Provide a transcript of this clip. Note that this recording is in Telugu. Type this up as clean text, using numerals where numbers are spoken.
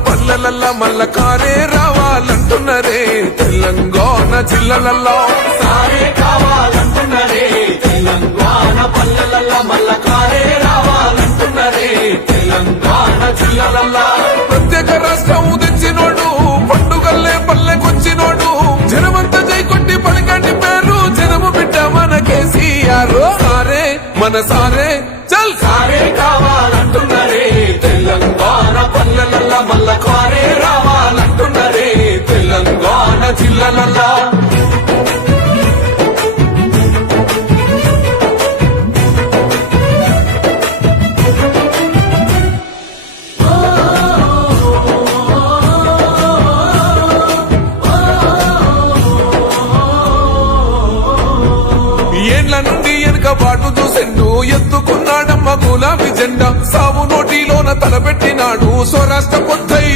పల్లెలల్లా మల్ల కారే రావాలంటున్నరే తెలంగాణ జిల్లలల్లో సారే కావాలంటున్నరే తెలంగాణ పల్లెలల్లా మల్ల కారే రావాలంటున్నరే తెలంగాణ జిల్లలల్లా ప్రత్యేక రాష్ట్రం తెచ్చినోడు పండుగల్లే పల్లెకొచ్చినోడు జనమంతా జై కొట్టి పలికండి పేరు జనము బిడ్డ మన కేసీఆర్ సారే మన సారే చల్ సారే కావాలంటున్నరే తెలంగాణ పల్లెలల్లా మల్ల కారే రావాలంటున్నరే తెలంగాణ జిల్లలల్లా ఏండ్ల నుండి వెనుక బాటు చూసిండు ఎత్తుకున్నాడమ్మ గులాబీ జెండా సాగు నోటిలోన తలపెట్టినాడు స్వరాష్ట్ర పొద్దై